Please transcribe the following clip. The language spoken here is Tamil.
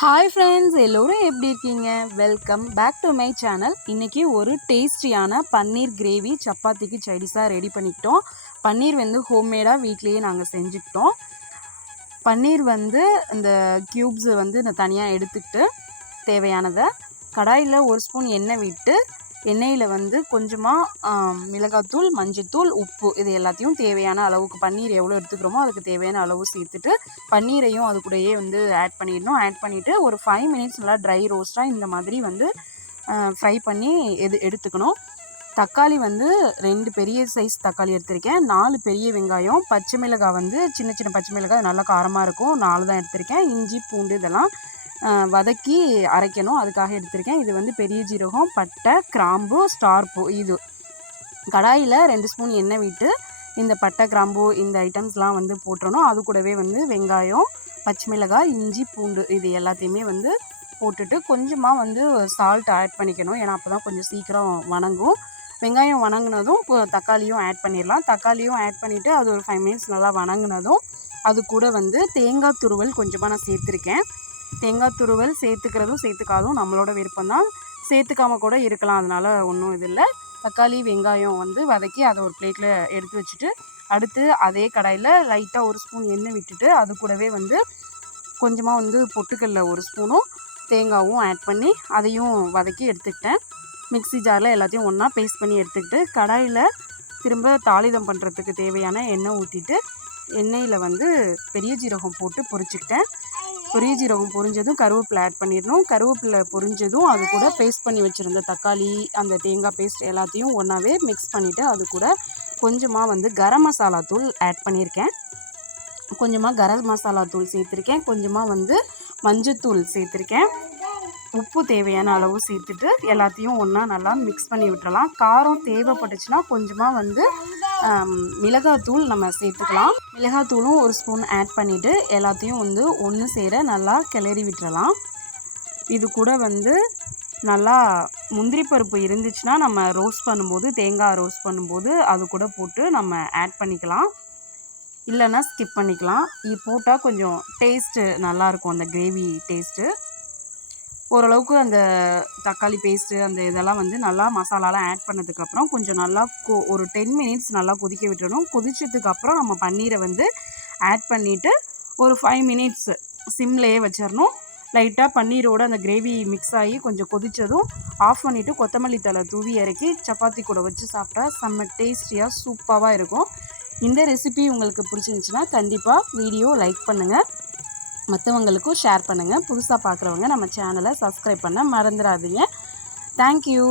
ஹாய் ஃப்ரெண்ட்ஸ் எல்லோரும் எப்படி இருக்கீங்க? Welcome back to my channel இன்றைக்கி ஒரு டேஸ்டியான பன்னீர் கிரேவி சப்பாத்திக்கு சைடிஸாக ரெடி பண்ணிக்கிட்டோம். பன்னீர் வந்து ஹோம்மேடாக வீட்லேயே நாங்கள் செஞ்சுக்கிட்டோம். பன்னீர் வந்து இந்த க்யூப்ஸை வந்து நான் தனியாக எடுத்துக்கிட்டு தேவையானதை கடாயில் ஒரு ஸ்பூன் எண்ணெய் விட்டு எண்ணெயில் வந்து கொஞ்சமாக மிளகாத்தூள் மஞ்சத்தூள் உப்பு இது எல்லாத்தையும் தேவையான அளவுக்கு பன்னீர் எவ்வளோ எடுத்துக்கிறோமோ அதுக்கு தேவையான அளவு சேர்த்துட்டு பன்னீரையும் அது கூடயே வந்து ஆட் பண்ணிடணும். ஆட் பண்ணிவிட்டு ஒரு ஃபைவ் மினிட்ஸ் நல்லா ட்ரை ரோஸ்ட்டாக இந்த மாதிரி வந்து ஃப்ரை பண்ணி எது எடுத்துக்கணும். தக்காளி வந்து ரெண்டு பெரிய சைஸ் தக்காளி எடுத்திருக்கேன். நாலு பெரிய வெங்காயம் பச்சை மிளகாய் வந்து சின்ன சின்ன பச்சை மிளகாய் நல்லா காரமாக இருக்கும். நாலு தான் எடுத்திருக்கேன். இஞ்சி பூண்டு இதெல்லாம் வதக்கி அரைக்கணும். அதுக்காக எடுத்திருக்கேன். இது வந்து பெரிய ஜீரகம் பட்டை கிராம்பு ஸ்டார் பூ. இது கடாயில் ரெண்டு ஸ்பூன் எண்ணெய் விட்டு இந்த பட்டை கிராம்பு இந்த ஐட்டம்ஸ்லாம் வந்து போட்டுறணும். அது கூடவே வந்து வெங்காயம் பச்சை மிளகாய் இஞ்சி பூண்டு இது எல்லாத்தையுமே வந்து போட்டுட்டு கொஞ்சமாக வந்து சால்ட் ஆட் பண்ணிக்கணும். ஏன்னா அப்போ தான் கொஞ்சம் சீக்கிரம் வணங்கும். வெங்காயம் வணங்கினதும் தக்காளியும் ஆட் பண்ணிடலாம். தக்காளியும் ஆட் பண்ணிவிட்டு அது ஒரு ஃபைவ் மினிட்ஸ் நல்லா வணங்கினதும் அது கூட வந்து தேங்காய் துருவல் கொஞ்சமாக நான் சேர்த்துருக்கேன். தேங்காய் துருவல் சேர்த்துக்கிறதும் சேர்த்துக்காதும் நம்மளோட விருப்பம் தான் சேர்த்துக்காம கூட இருக்கலாம் அதனால் ஒன்றும் இது இல்லை. தக்காளி வெங்காயம் வந்து வதக்கி அதை ஒரு பிளேட்டில் எடுத்து வச்சுட்டு அடுத்து அதே கடாயில் லைட்டாக ஒரு ஸ்பூன் எண்ணெய் விட்டுட்டு அது கூடவே வந்து கொஞ்சமாக வந்து பொட்டுக்கல்ல ஒரு ஸ்பூனும் தேங்காவும் ஆட் பண்ணி அதையும் வதக்கி எடுத்துக்கிட்டேன். மிக்ஸி ஜாரில் எல்லாத்தையும் ஒன்றா பேஸ்ட் பண்ணி எடுத்துக்கிட்டு கடாயில் திரும்ப தாளிதம் பண்ணுறதுக்கு தேவையான எண்ணெய் ஊற்றிட்டு எண்ணெயில் வந்து பெரிய ஜீரகம் போட்டு பொரிச்சுக்கிட்டேன். பொரியஜீரகம் பொரிஞ்சதும் கருவேப்பிலை ஆட் பண்ணிடணும். கருவேப்பிலை பொரிஞ்சதும் அது கூட பேஸ்ட் பண்ணி வச்சுருந்த தக்காளி அந்த தேங்காய் பேஸ்ட் எல்லாத்தையும் ஒன்றாவே மிக்ஸ் பண்ணிவிட்டு அது கூட கொஞ்சமாக வந்து கரம் மசாலா தூள் ஆட் பண்ணியிருக்கேன் கொஞ்சமாக கரம் மசாலா தூள் சேர்த்துருக்கேன். கொஞ்சமாக வந்து மஞ்சத்தூள் சேர்த்துருக்கேன். உப்பு தேவையான அளவு சேர்த்துட்டு எல்லாத்தையும் ஒன்றா நல்லா மிக்ஸ் பண்ணி விட்டுறலாம். காரம் தேவைப்பட்டுச்சுன்னா கொஞ்சமாக வந்து மிளகாத்தூள் நம்ம சேர்த்துக்கலாம். மிளகாத்தூளும் ஒரு ஸ்பூன் ஆட் பண்ணிவிட்டு எல்லாத்தையும் வந்து ஒன்று சேர நல்லா கிளறி விட்டுறலாம். இது கூட வந்து நல்லா முந்திரி பருப்பு இருந்துச்சுன்னா நம்ம ரோஸ்ட் பண்ணும்போது தேங்காய் ரோஸ்ட் பண்ணும்போது அது கூட போட்டு நம்ம ஆட் பண்ணிக்கலாம். இல்லைன்னா ஸ்கிப் பண்ணிக்கலாம். இது போட்டால் கொஞ்சம் டேஸ்ட்டு நல்லாயிருக்கும் அந்த கிரேவி டேஸ்ட்டு ஓரளவுக்கு அந்த தக்காளி பேஸ்ட்டு அந்த இதெல்லாம் வந்து நல்லா மசாலாலாம் ஆட் பண்ணதுக்கப்புறம் கொஞ்சம் நல்லா கொ ஒரு டென் மினிட்ஸ் நல்லா கொதிக்க விட்டுடணும். கொதிச்சதுக்கப்புறம் நம்ம பன்னீரை வந்து ஆட் பண்ணிவிட்டு ஒரு ஃபைவ் மினிட்ஸ் சிம்லேயே வச்சிடணும். லைட்டாக பன்னீரோடு அந்த கிரேவி மிக்ஸ் ஆகி கொஞ்சம் கொதித்ததும் ஆஃப் பண்ணிவிட்டு கொத்தமல்லி தலை தூவி இறக்கி சப்பாத்தி கூட வச்சு சாப்பிட்டா செம்ம டேஸ்டியாக சூப்பராக இருக்கும். இந்த ரெசிபி உங்களுக்கு பிடிச்சிருந்துச்சின்னா கண்டிப்பாக வீடியோ லைக் பண்ணுங்கள் மற்றவங்களுக்கும் ஷேர் பண்ணுங்கள் புதுசாக பார்க்குறவங்க நம்ம சேனலை சப்ஸ்கிரைப் பண்ண மறந்துடாதீங்க தேங்க்யூ